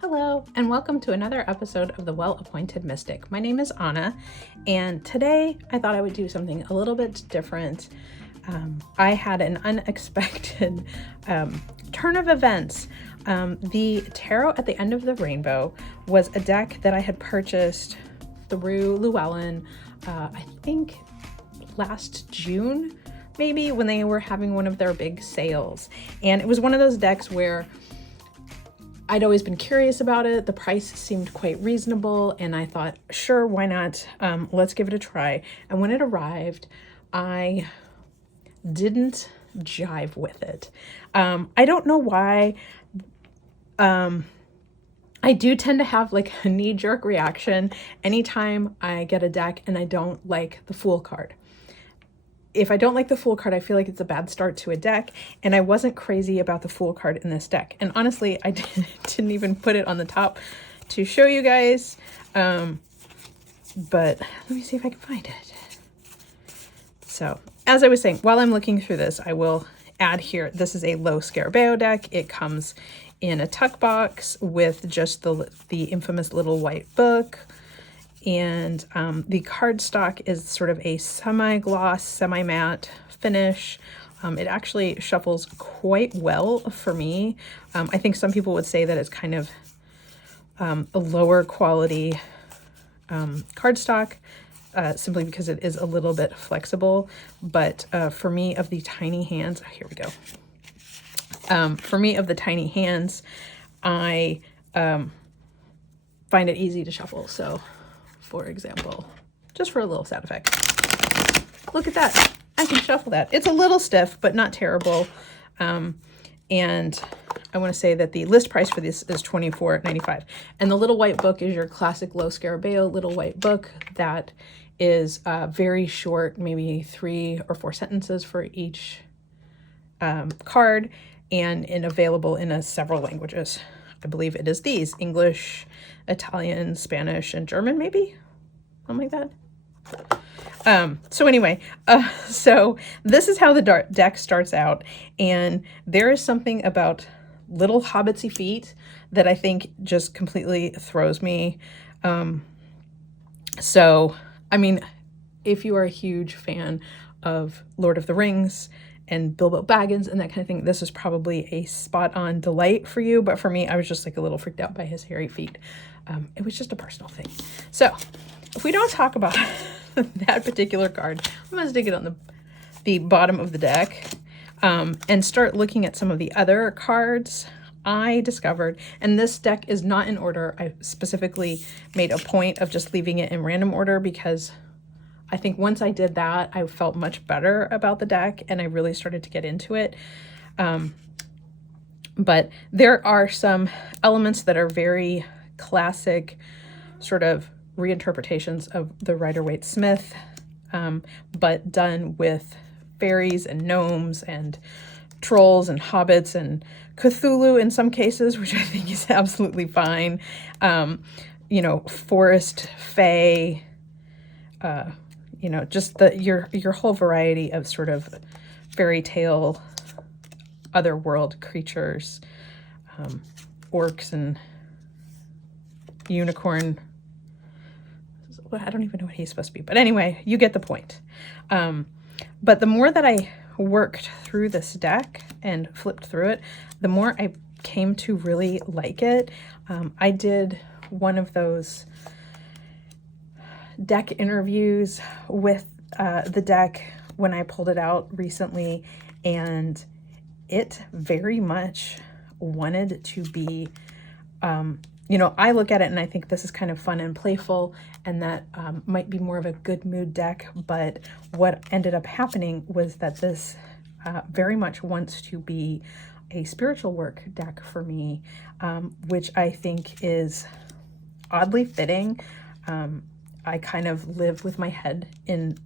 Hello, and welcome to another episode of The Well-Appointed Mystic. My name is Anna, and today I thought I would do something a little bit different. I had an unexpected turn of events. The Tarot at the End of the Rainbow was a deck that I had purchased through Llewellyn, I think last June, maybe, when they were having one of their big sales. And it was one of those decks where I'd always been curious about it. The price seemed quite reasonable, and I thought, sure, why not? Let's give it a try. And when it arrived, I didn't jive with it. I don't know why. I do tend to have like a knee-jerk reaction anytime I get a deck and I don't like the Fool card. If I don't like the Fool card, I feel like it's a bad start to a deck, and I wasn't crazy about the Fool card in this deck. And honestly, I didn't even put it on the top to show you guys, but let me see if I can find it. So, as I was saying, while I'm looking through this, I will add here, this is a low Scarabeo deck. It comes in a tuck box with just the infamous little white book. And the cardstock is sort of a semi-gloss, semi-matte finish. It actually shuffles quite well for me. I think some people would say that it's kind of a lower quality cardstock, simply because it is a little bit flexible. But for me, of the tiny hands, here we go. For me, of the tiny hands, I find it easy to shuffle. So, for example, just for a little sound effect, look at that. I can shuffle that. It's a little stiff, but not terrible. And I want to say that the list price for this is $24.95. And the little white book is your classic low Scarabeo little white book that is very short, maybe 3 or 4 sentences for each card, and available in several languages. I believe it is these: English, Italian, Spanish, and German, maybe? Something like that. So anyway, so this is how the deck starts out. And there is something about little hobbitsy feet that I think just completely throws me. So, I mean, if you are a huge fan of Lord of the Rings and Bilbo Baggins and that kind of thing, this is probably a spot-on delight for you. But for me, I was just like a little freaked out by his hairy feet. It was just a personal thing. So if we don't talk about that particular card, I'm going to stick it on the bottom of the deck and start looking at some of the other cards I discovered. And this deck is not in order. I specifically made a point of just leaving it in random order because I think once I did that, I felt much better about the deck and I really started to get into it. But there are some elements that are very classic sort of reinterpretations of the Rider-Waite-Smith, but done with fairies and gnomes and trolls and hobbits and Cthulhu in some cases, which I think is absolutely fine. You know, forest, fae, you know, just your whole variety of sort of fairy tale, otherworld creatures, orcs and unicorn. I don't even know what he's supposed to be, but anyway, you get the point. But the more that I worked through this deck and flipped through it, the more I came to really like it. I did one of those deck interviews with the deck when I pulled it out recently, and it very much wanted to be, you know, I look at it and I think this is kind of fun and playful, and that might be more of a good mood deck. But what ended up happening was that this very much wants to be a spiritual work deck for me, which I think is oddly fitting. I kind of live with my head in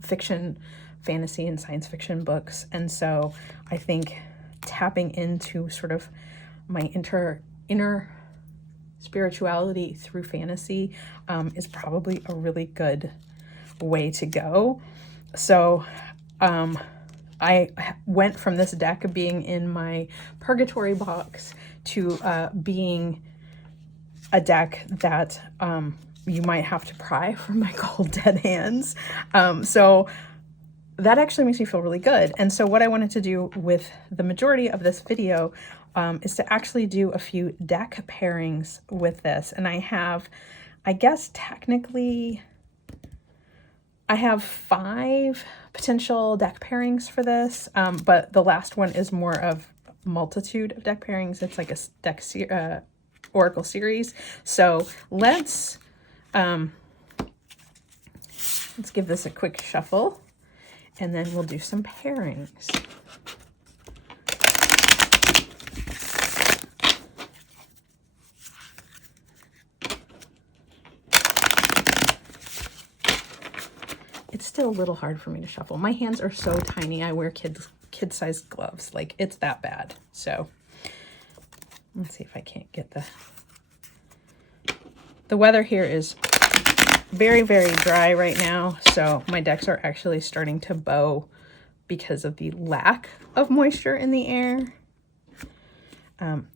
fiction, fantasy, and science fiction books. And so I think tapping into sort of my inner spirituality through fantasy is probably a really good way to go. So I went from this deck being in my purgatory box to being a deck that you might have to pry from my cold dead hands. So that actually makes me feel really good. And so what I wanted to do with the majority of this video is to actually do a few deck pairings with this. And I have, I guess technically, I have 5 potential deck pairings for this, but the last one is more of a multitude of deck pairings. It's like a deck Oracle series. So let's give this a quick shuffle, and then we'll do some pairings. It's still a little hard for me to shuffle. My hands are so tiny. I wear kid-sized gloves. Like, it's that bad. So let's see if I can't get the weather here is very, very dry right now. So my decks are actually starting to bow because of the lack of moisture in the air. I'm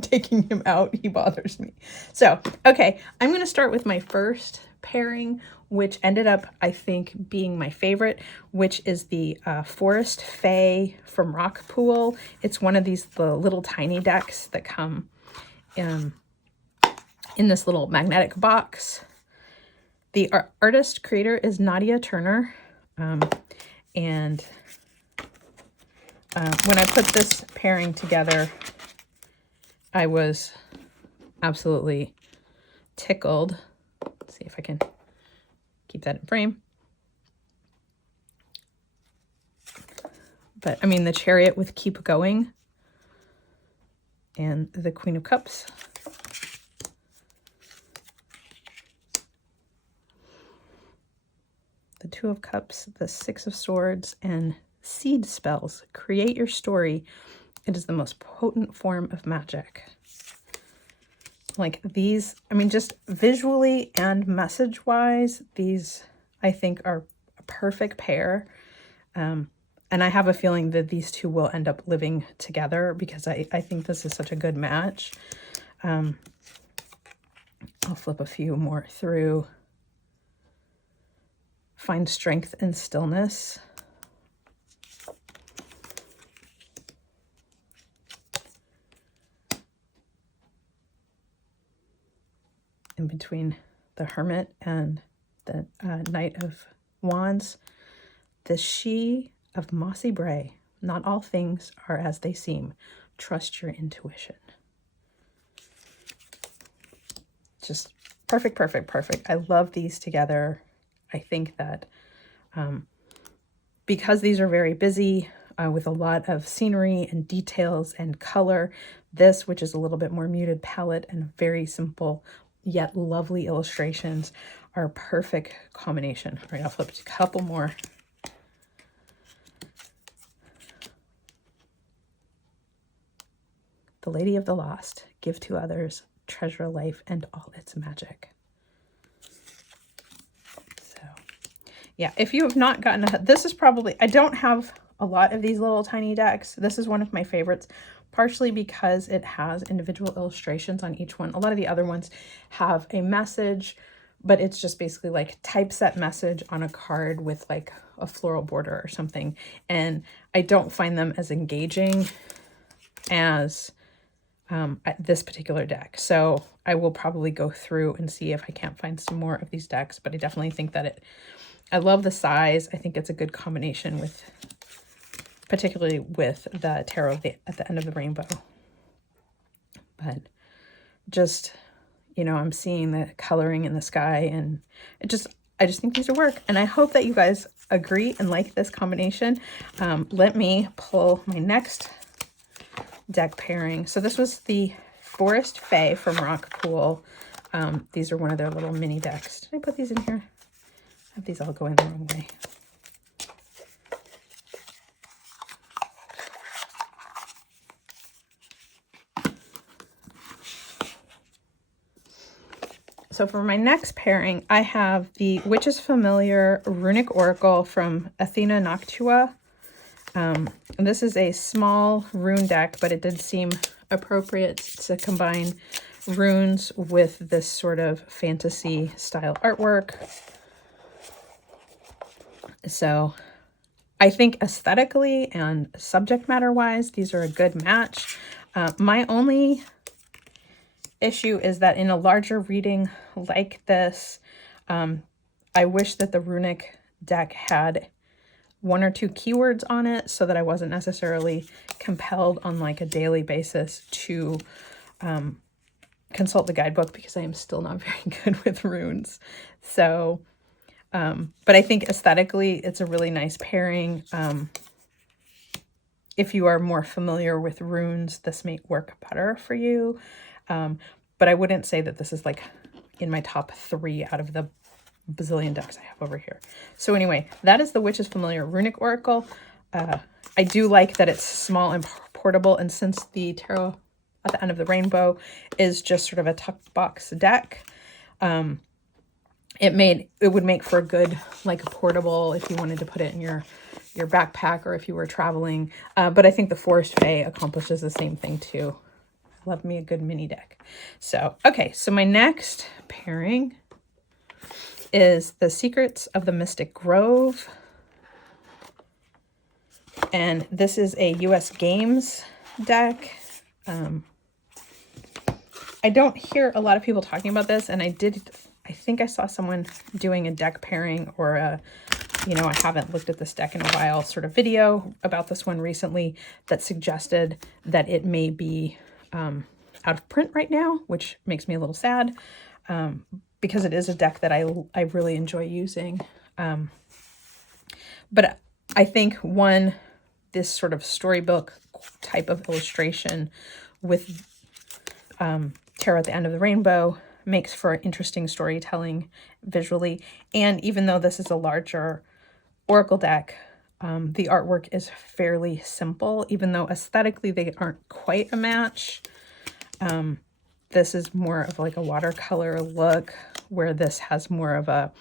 taking him out. He bothers me. So, okay, I'm going to start with my first pairing, which ended up, I think, being my favorite, which is the Forest Fae from Rock Pool. It's one of the little tiny decks that come in this little magnetic box. The artist creator is Nadia Turner. And when I put this pairing together, I was absolutely tickled. Let's see if I can keep that in frame. But I mean, the Chariot with Keep Going and the Queen of Cups. The Two of Cups, the Six of Swords, and Seed Spells. Create your story. It is the most potent form of magic. Like these, I mean, just visually and message-wise, these, I think, are a perfect pair. And I have a feeling that these two will end up living together because I think this is such a good match. I'll flip a few more through. Find strength in stillness. In between the Hermit and the Knight of Wands, the She of Mossy Bray. Not all things are as they seem. Trust your intuition. Just perfect, perfect, perfect. I love these together. I think that because these are very busy with a lot of scenery and details and color, this, which is a little bit more muted palette and very simple yet lovely illustrations, are a perfect combination. All right, I'll flip a couple more. The Lady of the Lost, give to others, treasure life and all its magic. So, yeah, if you have not gotten this is probably, I don't have a lot of these little tiny decks. This is one of my favorites, partially because it has individual illustrations on each one. A lot of the other ones have a message, but it's just basically like typeset message on a card with like a floral border or something. And I don't find them as engaging as this particular deck. So I will probably go through and see if I can't find some more of these decks, but I definitely think that I love the size. I think it's a good combination with, particularly with the tarot at the end of the rainbow. But just, you know, I'm seeing the coloring in the sky, and I just think these will work. And I hope that you guys agree and like this combination. Let me pull my next deck pairing. So this was the Forest Fae from Rock Pool. These are one of their little mini decks. Did I put these in here? I have these all going the wrong way. So for my next pairing, I have the Witch's Familiar Runic Oracle from Athena Noctua. And this is a small rune deck, but it did seem appropriate to combine runes with this sort of fantasy style artwork. So I think aesthetically and subject matter wise, these are a good match. My only issue is that in a larger reading like this, I wish that the runic deck had 1 or 2 keywords on it so that I wasn't necessarily compelled on like a daily basis to consult the guidebook, because I am still not very good with runes. So, but I think aesthetically it's a really nice pairing. If you are more familiar with runes, this may work better for you. But I wouldn't say that this is like in my top 3 out of the bazillion decks I have over here. So anyway, that is the Witch's Familiar Runic Oracle. I do like that it's small and portable, and since the Tarot at the End of the Rainbow is just sort of a tuck box deck, it would make for a good like portable if you wanted to put it in your backpack or if you were traveling. But I think the Forest Fae accomplishes the same thing too. Love me a good mini deck. So, okay, so my next pairing is The Secrets of the Mystic Grove. And this is a US Games deck. I don't hear a lot of people talking about this, and I think I saw someone doing a deck pairing or a, I haven't looked at this deck in a while, sort of video about this one recently that suggested that it may be out of print right now, which makes me a little sad, because it is a deck that I really enjoy using. But I think this sort of storybook type of illustration with Tarot at the End of the Rainbow makes for interesting storytelling visually. And even though this is a larger oracle deck, the artwork is fairly simple, even though aesthetically they aren't quite a match. This is more of like a watercolor look, where this has more of a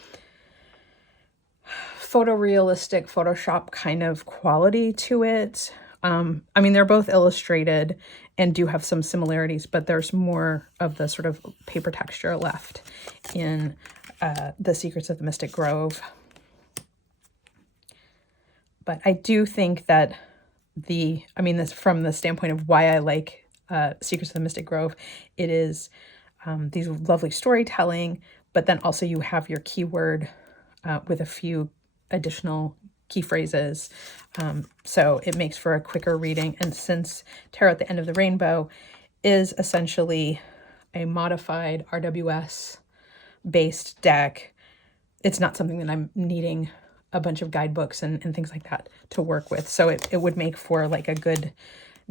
photorealistic Photoshop kind of quality to it. I mean, they're both illustrated and do have some similarities, but there's more of the sort of paper texture left in The Secrets of the Mystic Grove. But I do think that this from the standpoint of why I like Secrets of the Mystic Grove, it is these lovely storytelling, but then also you have your keyword with a few additional key phrases. So it makes for a quicker reading. And since Tarot at the End of the Rainbow is essentially a modified RWS based deck, it's not something that I'm needing a bunch of guidebooks and things like that to work with. So it would make for like a good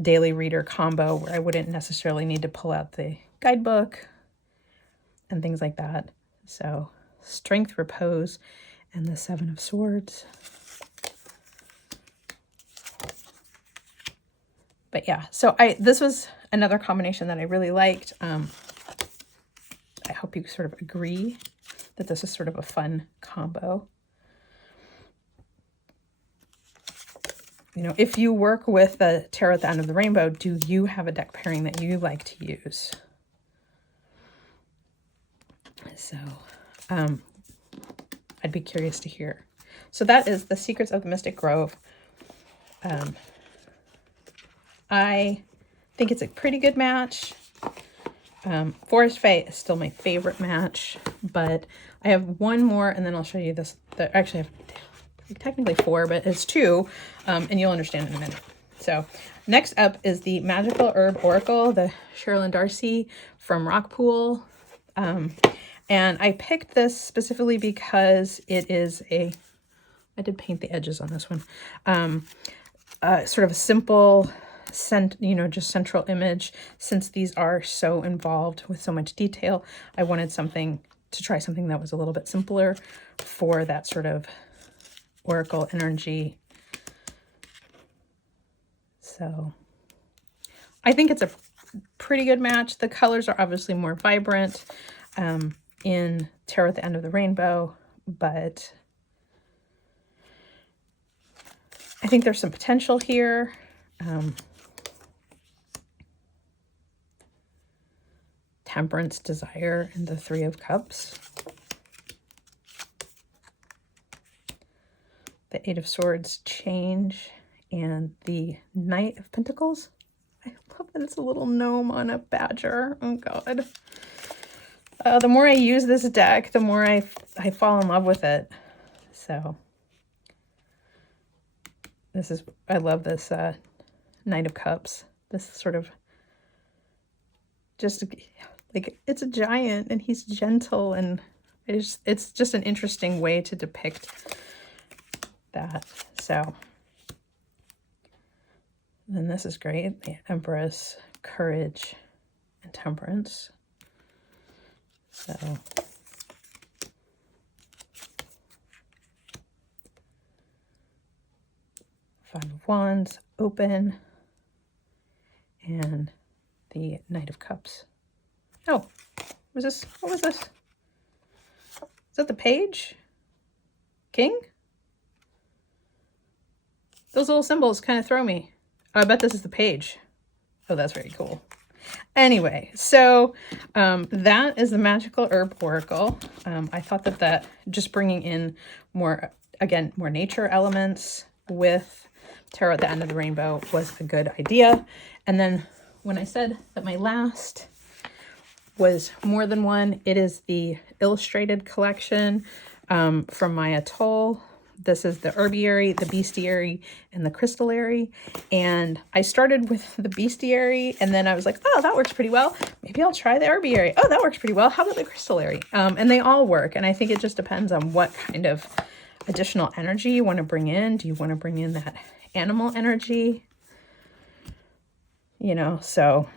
daily reader combo where I wouldn't necessarily need to pull out the guidebook and things like that. So Strength, Repose, and the Seven of Swords. But yeah, so this was another combination that I really liked. I hope you sort of agree that this is sort of a fun combo. If you work with the Tarot at the End of the Rainbow, do you have a deck pairing that you like to use? So I'd be curious to hear. So that is The Secrets of the Mystic Grove. I think it's a pretty good match. Forest Fae is still my favorite match, but I have one more, and then I'll show you this. Actually, I have technically 4, but it's 2, and you'll understand in a minute. So next up is the Magical Herb Oracle, the Sherilyn Darcy from Rockpool. And I picked this specifically because it is I did paint the edges on this one, sort of a simple, just central image. Since these are so involved with so much detail, I wanted to try something that was a little bit simpler for that sort of oracle energy. So I think it's a pretty good match. The colors are obviously more vibrant in Tarot at the End of the Rainbow, but I think there's some potential here. Temperance, desire, and the Three of Cups. The Eight of Swords, change, and the Knight of Pentacles. I love that it's a little gnome on a badger. Oh God. The more I use this deck, the more I fall in love with it. So this is, I love this Knight of Cups. This sort of just like, it's a giant and he's gentle, and it's just an interesting way to depict that. So then this is great. The Empress, courage, and temperance. So Five of Wands, open, and the Knight of Cups. Oh, was this? What was this? Is that the Page? King? Those little symbols kind of throw me. Oh, I bet this is the Page. Oh, that's very cool. Anyway, so that is the Magical Herb Oracle. I thought that just bringing in more, again, more nature elements with Tarot at the End of the Rainbow was a good idea. And then when I said that my last was more than one, it is the illustrated collection from my Atoll. This is the Herbiary, the Bestiary, and the Crystallary. And I started with the Bestiary, and then I was like, oh, that works pretty well. Maybe I'll try the Herbiary. Oh, that works pretty well. How about the Crystallary? And they all work. And I think it just depends on what kind of additional energy you want to bring in. Do you want to bring in that animal energy? You know, so.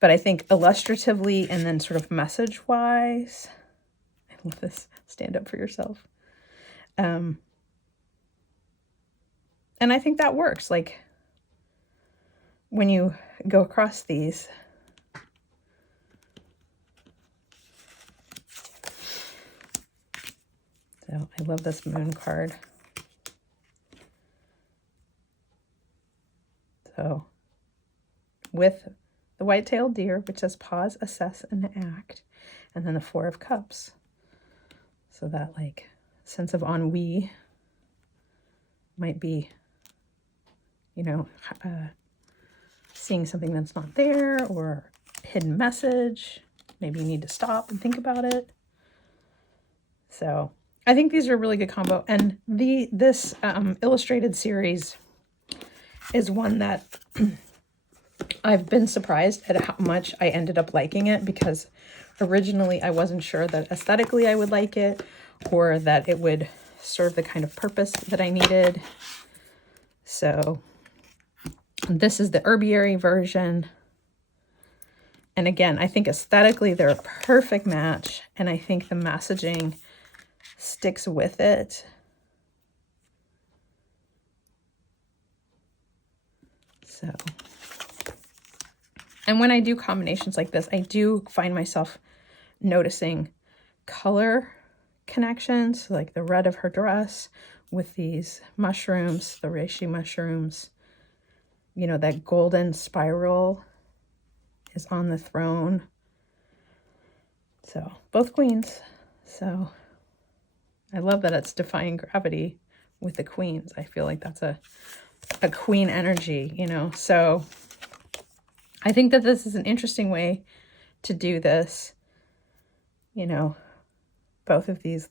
But I think illustratively and then sort of message-wise, I love this, stand up for yourself. And I think that works. Like when you go across these, so I love this moon card. So with the white-tailed deer, which says pause, assess, and act. And then the Four of Cups. So that like sense of ennui might be, you know, seeing something that's not there or hidden message. Maybe you need to stop and think about it. So I think these are a really good combo. And this illustrated series is one that I've been surprised at how much I ended up liking it, because originally I wasn't sure that aesthetically I would like it or that it would serve the kind of purpose that I needed. So this is the Herbiary version. And again, I think aesthetically they're a perfect match, and I think the messaging sticks with it. So, and when I do combinations like this, I do find myself noticing color connections, like the red of her dress with these mushrooms, the reishi mushrooms. You know, that golden spiral is on the throne. So both queens. So I love that it's defying gravity with the queens. I feel like that's a queen energy, you know. So I think that this is an interesting way to do this. You know, both of these,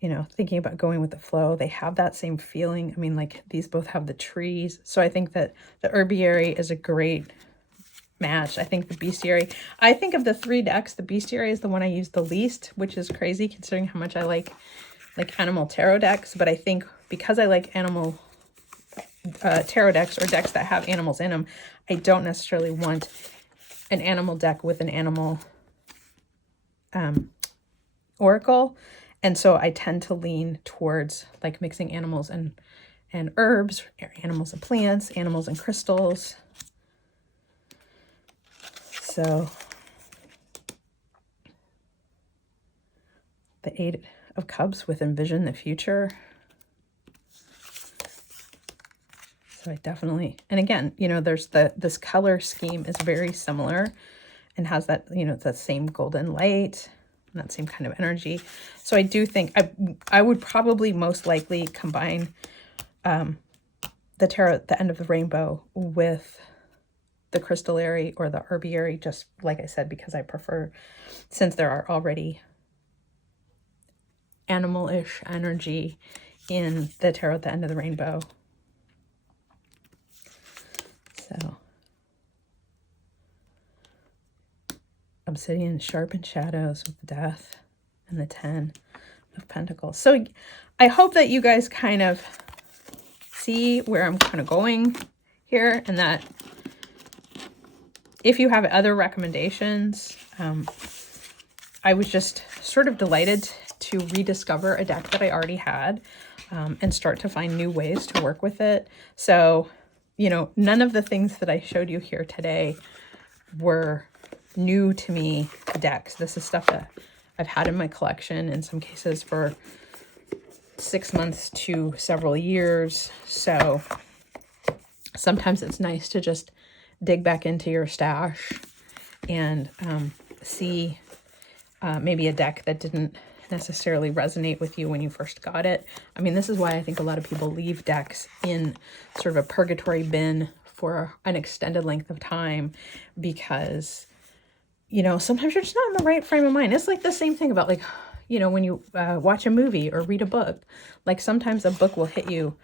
you know, thinking about going with the flow, they have that same feeling. I mean, like these both have the trees. So I think that the Herbiary is a great match. I think the Bestiary, I think of the 3 decks, the Bestiary is the one I use the least, which is crazy considering how much I like animal tarot decks. But I think because I like animal tarot decks or decks that have animals in them, I don't necessarily want an animal deck with an animal oracle. And so I tend to lean towards like mixing animals and herbs, animals and plants, animals and crystals. So the Eight of Cups with envision the future. So I definitely, and again, you know, there's this color scheme is very similar and has that, you know, that same golden light and that same kind of energy. So I do think I would probably most likely combine the tarot, the end of the rainbow, with the crystallary or the herbiary, just like I said, because I prefer, since there are already animal-ish energy in the tarot at the end of the rainbow. So obsidian, sharpened shadows with death, and the 10 of Pentacles. So I hope that you guys kind of see where I'm kind of going here, and that if you have other recommendations, I was just sort of delighted to rediscover a deck that I already had, and start to find new ways to work with it. So, you know, none of the things that I showed you here today were new to me decks. This is stuff that I've had in my collection, in some cases for 6 months to several years. So sometimes it's nice to just dig back into your stash and see maybe a deck that didn't necessarily resonate with you when you first got it. I mean, this is why I think a lot of people leave decks in sort of a purgatory bin for an extended length of time, because, you know, sometimes you're just not in the right frame of mind. It's like the same thing about, like, you know, when you watch a movie or read a book, like sometimes a book will hit you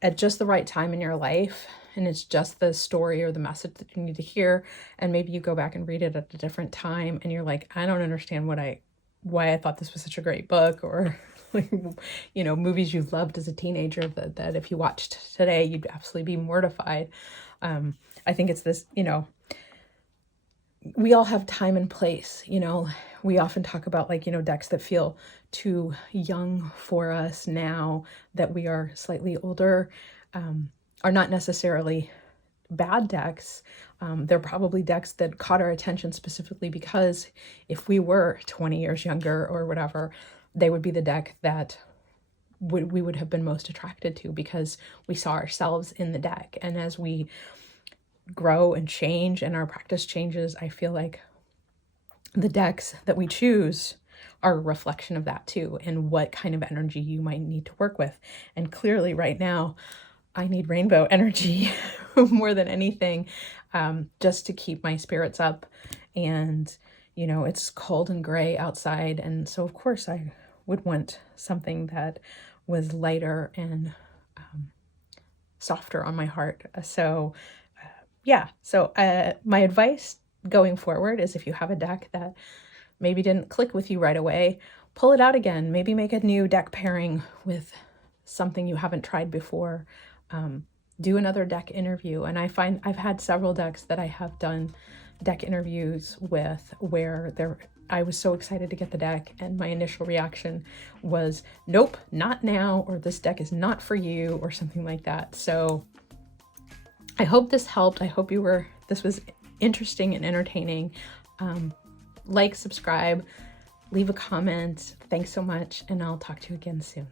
at just the right time in your life, and it's just the story or the message that you need to hear. And maybe you go back and read it at a different time and you're like, I don't understand why I thought this was such a great book, or like, you know, movies you loved as a teenager that if you watched today, you'd absolutely be mortified. I think it's this, you know, we all have time and place. You know, we often talk about, like, you know, decks that feel too young for us now that we are slightly older, are not necessarily bad decks. They're probably decks that caught our attention specifically because if we were 20 years younger or whatever, they would be the deck that we would have been most attracted to, because we saw ourselves in the deck. And as we grow and change and our practice changes, I feel like the decks that we choose are a reflection of that too, and what kind of energy you might need to work with. And clearly right now, I need rainbow energy more than anything, just to keep my spirits up. And, you know, it's cold and gray outside. And so of course I would want something that was lighter and softer on my heart. So yeah, so my advice going forward is, if you have a deck that maybe didn't click with you right away, pull it out again. Maybe make a new deck pairing with something you haven't tried before. Do another deck interview. And I find I've had several decks that I have done deck interviews with where I was so excited to get the deck, and my initial reaction was, nope, not now, or this deck is not for you, or something like that. So I hope this helped. I hope this was interesting and entertaining. Like, subscribe, leave a comment. Thanks so much, and I'll talk to you again soon.